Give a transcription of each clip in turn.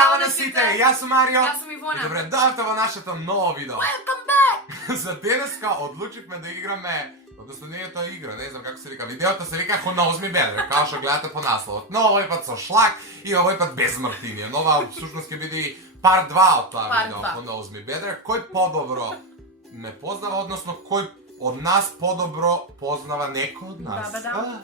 Zdravo na site, jaz sem Mario. Jaz sem Ivona. Dobrodošli v našето novo video. Welcome back! За денеска одлучихме да играме, односно не е тоа игра, не знам како се вика, видеото се вика Who Knows Me Better, као што гледате по насловот. Но овој пат со шлак и овој пат без Мартинија. Но ова всушност ќе биде пар 2 од тоа видео Who Knows Me Better. Кој подобро ме познава, односно кој од нас подобро познава некој од нас.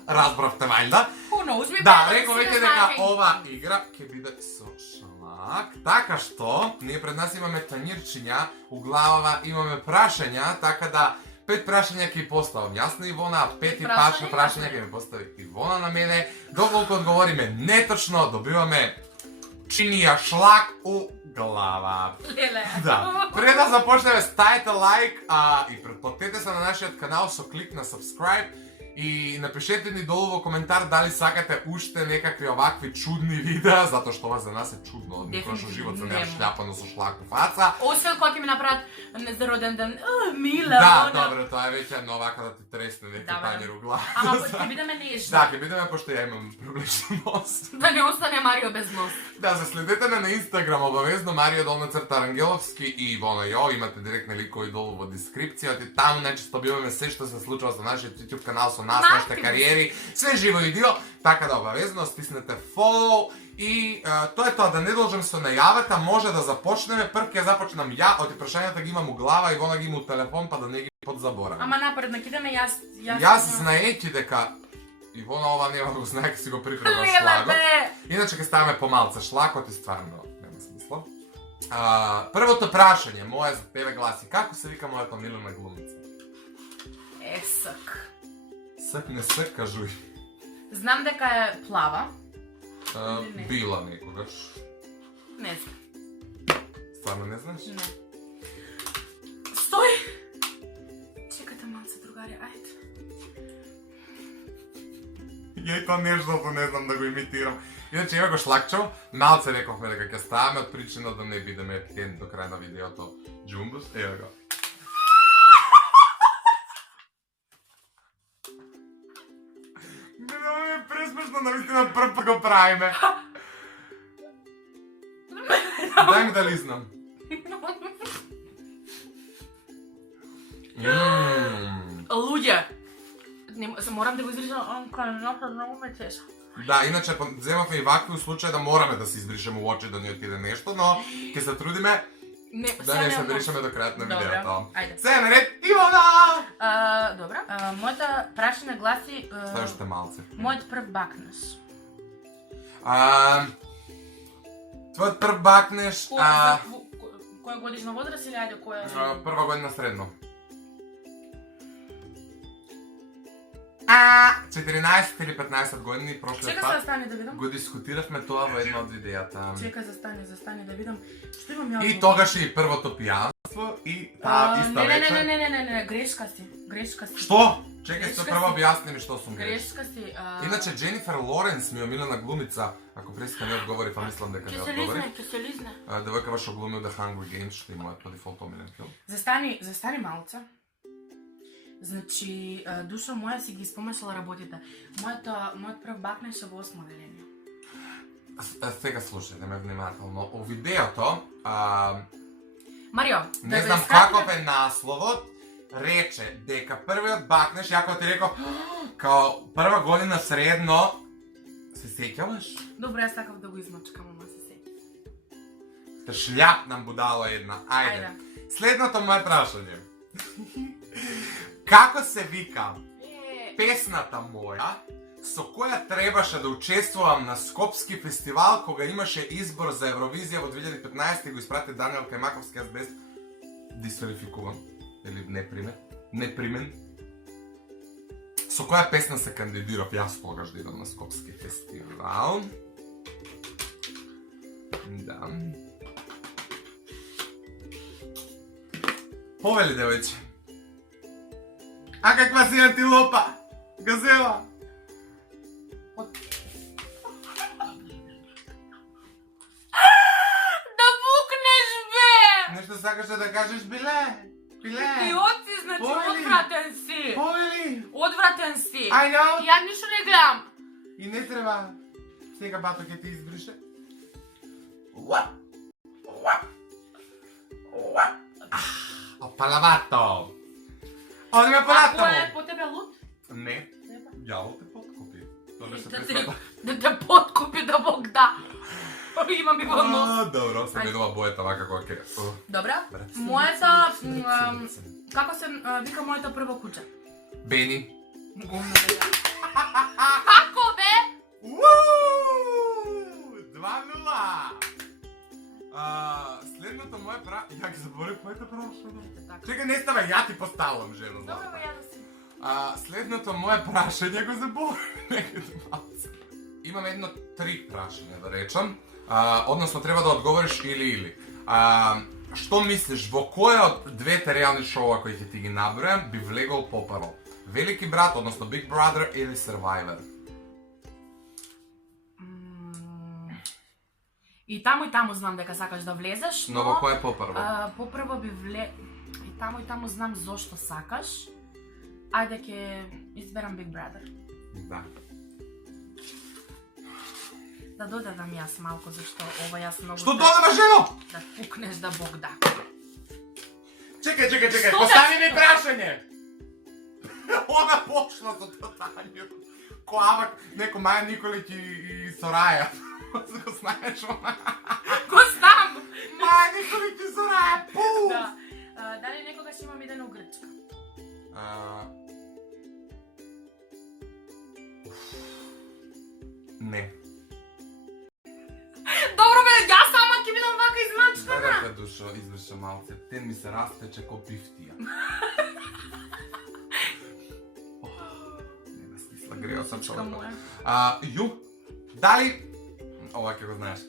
Разбравте вајда? Who knows me better? Да, реков веќе дека ова игра ќе биде со шлак. Така што, ние пред нас имаме танирчиња, у главава имаме прашања, така да 5 прашања ќе поставам јас на Ивона, а 5 прашања ќе ми постави Ивона на мене. Доколку одговориме неточно, добиваме чинија шлак у глава. Леле. Да. Пред да започнеме, ставете лайк и претплатете се на нашиот канал со клик на subscribe и напишете ни долу во коментар дали сакате уште некакви овакви чудни видеа, затоа што ова за нас е чудно. Никош во живот се не шљапано со шлак у фаца. Освен кога ќе ми направат за роден ден, мила, да, добро, тоа е веќе едно овака да ти тресне некој танир у глава. Ама ќе бидеме нежни. Да, ќе бидеме пошто ја имам проблемшен нос. Да не остане Марио без нос. Да, заследете ме на Инстаграм обавезно Марио_Арангеловски и Ивона Јо, имате директни ликови долу во дескрипцијата и таму најчесто добиваме се што се случува со нашиот YouTube канал, со нас, нашите кариери, све живо и диво, така да обавезно стиснете follow и тоа е тоа, да не должам со најавата, може да започнеме, прв ќе започнам ја, оти прашањата ги имам у глава и Ивона ги има у телефон, па да не ги подзаборавам. Ама напредно, ќе идеме Јас знаејќи дека Ивона ова нема го знае, ќе си го припремам шлагот. Иначе ќе ставаме помалце шлакот и стварно нема смисла. Првото прашање мое за тебе гласи: како се вика мојата милена глумица? Ск. Ск не ск, кажуј. Знам дека е плава. Била некогаш. Не знам. Стварно не знаеш? Не. Стој! Чекате малце, другари, ајде. Ја и тоа нештото не знам да го имитирам. Иначе има го шлакчо, малце рековме дека ќе ставаме од причина да не бидеме птен до крај на видеото Джумбус. Ево го. Ова е пресмешно, навистина прв па го правиме. Дај ми да лизнам. Луѓе! Морам да го изричам, многу ме чеша. Да, иначе земавме и вакви случаи да мораме да се избришеме у очи да ни отиде нешто, но ќе се трудиме да не се бришеме до крајот на видеото. Се е наред, Ивона! Добра. Мојата прашање гласи... Стај уште малце. Мојот прв бакнеш. Твојот прв бакнеш... Која годишна возраст или ајде која... Прва година средно. 14 или 15 години прошлиот пат. Чека се да стане да видам. Го дискутиравме тоа во едно од видеата. Чека застане да видам. Што имам ја? И тогаш и првото пијанство и таа иста вечер. Не, грешка си. Што? Чекај се прво објасни ми што сум грешка си. Иначе Дженифер Лоренс ми омилена глумица, ако преска не одговори, па мислам дека не одговори. Ќе се лизне. Девојкава што глуми The Hunger Games, што е мојот по дефолт омилен филм. Застани малце. Значи, душа моја си ги спомешала работите. Мојот прв бакнеш е во 8 одделение. Сега слушајте ме внимателно. О видеото, Марио, не знам каков е насловот, рече дека првиот бакнеш, ја кога ти реков, као прва година средно, се сеќаваш? Добро, јас сакав да го измачкам, ама се сеќав. Те шљапнам будала една. Ајде. Следното моје прашање. Како се вика песната моја со која требаше да учествувам на Скопски фестивал кога имаше избор за Евровизија во 2015 и го испрати Даниел Кајмаковски, јас без дисквалификуван или непримен. Со која песна се кандидирав јас тогаш да идам на Скопски фестивал? Да. Повели, девојче. А каква си антилопа? Газела? Да букнеш, бе! Нешто сакаше да кажеш, биле? Пиле? Ти оти, значи, одвратен си! Повели? Одвратен си! I know! Ја ништо не гледам! И не треба. Сега бато ќе ти избрише. Палавато! Одиме А понатаму! кој е по тебе луд? Не, јаво те подкупи. Тоа се Да пресвета. те подкупи да Бог да. Имам и во нос. Добро, се видува бојата вака како ќе. Добра, Брат, мојата... брат. Како се вика моето прво куче? Бени. Гумно бе. Како бе? 2-0! Следното моје ја ги заборив моите прашање. Чекај, не става, ја ти поставам, жено. Добро, ја да си. Следното моје прашање го заборив некаде малце. Имам едно 3 прашања да речам. Односно треба да одговориш или. Што мислиш, во кој од двете реални шоуа кои ќе ти ги набројам би влегол попарал? Велики брат, односно Big Brother или Survivor? И таму знам дека сакаш да влезеш, Но во кој е попрво? Попрво би И таму знам зошто сакаш. Ајде ќе изберам Big Brother. Да. Да додадам јас малку, зашто ова јас многу... Што додава, жено? Да пукнеш да Бог да. Чекај, Што постави да- ми прашање! Она почна со тотањето. Коавак, неко Маја Николиќ и Сораја. Го знаеш ова? Го знам! Маја Николиќ и Сораја, пу! Да. Дали некогаш имам идено у Грчка? Не. Добро бе, јас сама ќе бидам вака измачкана. Дадете душо, изврша малце. Тен ми се растече ко пифтија. Нема смисла, грео сам човек. Дали... Ова ќе го знаеш.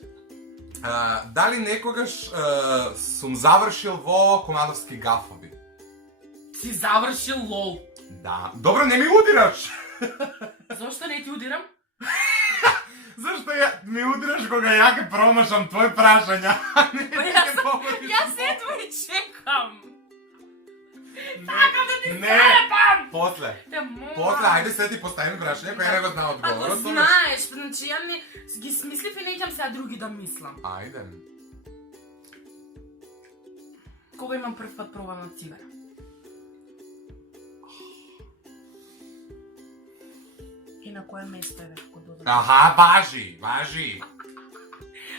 Дали некогаш сум завршил во комадовски гафови? Си завршил лол. Да. Добро, не ми удираш! Зошто не ти удирам? Зашто ми удираш кога ја ке промашам твој прашања? Јас едва и чекам. Сакам да ти Не. срепам! После. Те молам. После, ајде се ти поставим прашање која не го знам Па го одговорот. знаеш, значи ја не ги смислив и неќам сега други да мислам. Ајде. Кога имам прв пат пробано цигара? И на кое место е како додам? Аха, важи.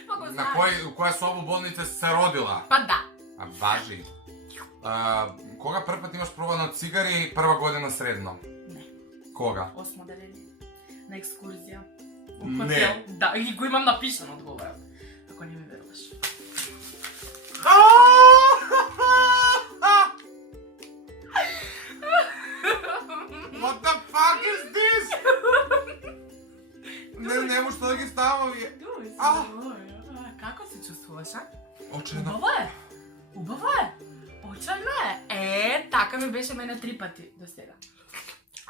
Па го На знаеш. у која собу болница си се родила? Па да. Важи. Кога прв пат имаш пробано цигари, прва година средно? Не. Кога? 8 деление. На екскурзија. У Не. хотел. Да, и го имам напишано одговорот. Ако не ми веруваш. What the fuck is this? Не може да ги ставам овие. Како се чувствуваш, а? Очено. Убаво е. Убаво е. Очено е. Така ми беше мене 3 пати до сега.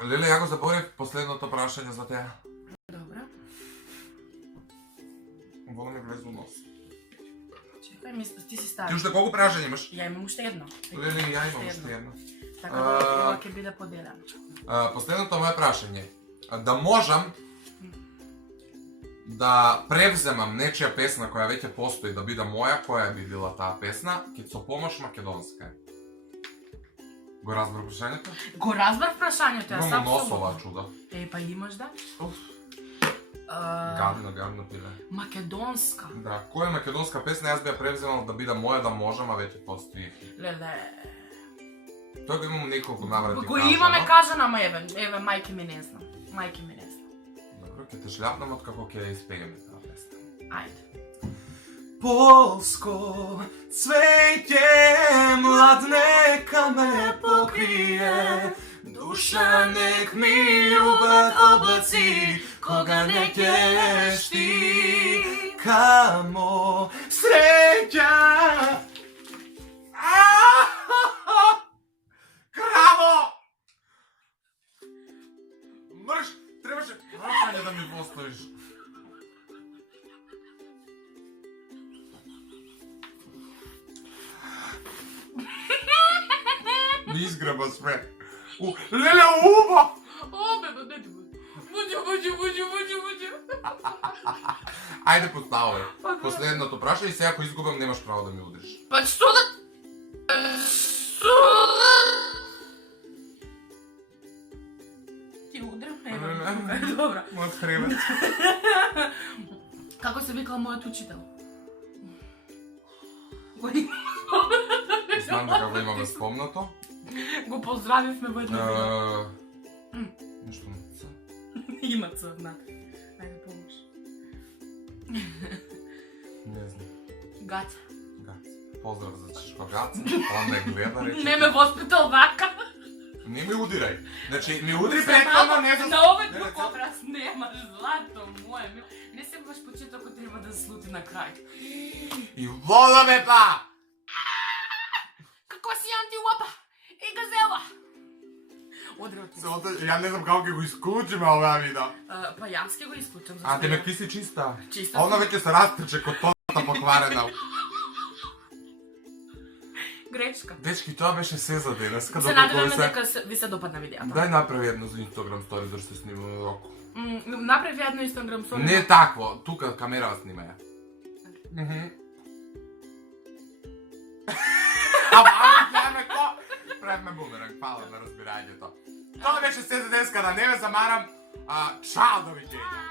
Леле, ја го заборев последното прашање за теа. Добро. Вода ми влезе у нос. Чекај, ти си Ти ставиш. уште колку прашања имаш? Ја имам уште едно. Леле, ја имам уште едно. Така да ова ќе биде поделено. Последното моје прашање. Да можам да превземам нечија песна која веќе постои да биде моја, која би била таа песна, ќе со помош македонска е. Го разбрав прашањето? Го разбрав прашањето, јас Имам нос апсолутно. ова чудо. Па имаш да? Уф, А, гадно пиле. Македонска. Да, која македонска песна јас би ја превземал да биде моја да можам, а веќе постои. Леле. Тоа го имам неколку наврати Го имаме кажано, ама еве, мајке ми не знам. Мајке ми не знам. Добро, ќе те шляпнам од како ќе ја испееме таа песна. Ајде. Полско цвеќе млад нека ме покрие, душа нек ми љубат облаци, кога не ќеш ти, камо среќа. Краво! Мрш, требаше прашање да ми поставиш. Ми изгреба све. Леле, уба! О, бебе, не ти буди. Буди. Ајде поставај. Последното прашање и сега ако изгубам немаш право да ми удриш. Па што да... Ти удрам? Не. Добра. Мојот хребет. Како се викал мојот учител? Знам дека го имаме спомнато. Го поздравивме во едно видео. Нешто на ца. Има ц, внатре. Ајде помош. Не знам. Гаца. Гац. Поздрав за Чешко Гаца. Он не гледа, рече. Не ме воспитал вака. Не ми удирај. Значи, ми удри претходно, не за... На овој друг образ немаш, злато моје. Не се баш почетокот треба да слути на крај. И вода ме па! Како си антилопа и газела? Одрот. Ја не знам како ќе го исклучиме оваа видео. Па јас ќе го исклучам. А, тебе ти си чиста. Чиста А она сум. веќе се растече котота покварена. Гречка. Дечки, тоа беше се за денеска. Се надеваме дека ви се допадна видеото. Дај направи едно за Instagram story да се снимаме роко. Направи едно Instagram story. Не такво, тука камера снима ја. Ама ко? Правиме бумеранг, фала на разбирањето. Тоа беше се за денеска, да не ве замарам. Чао, довиđenja.